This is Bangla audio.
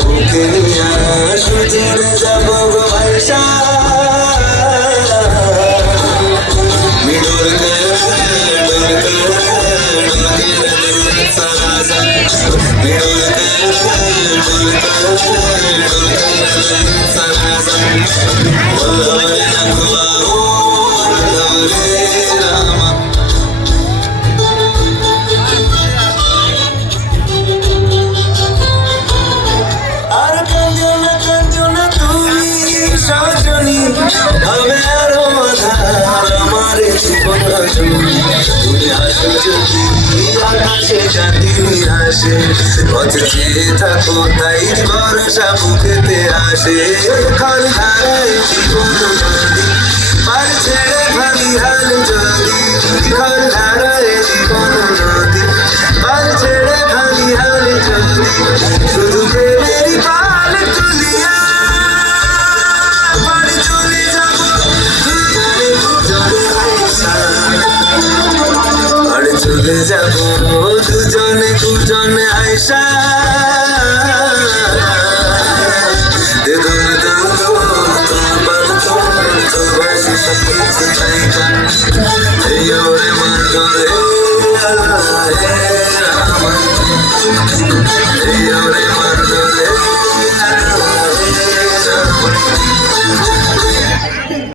বুকে নিয়া সুজিরে যাব গো ভাইসা হবে আরো মাথার আমার জীবন রজনী তুমি হাসো যদি আকাশে চাঁদি হাসে পথে চেয়ে থাকো তাই ভরসা বুকেতে আসে খাল ধারায় জীবন নদী পার ছেড়ে ভাবি হাল যদি খাল ধারায় জীবন নদী পার ছেড়ে ভাবি হাল যদি শুধু প্রেমেরই পাল তুলিয়া চলে যাব দুজনে দুজনে আইসা মার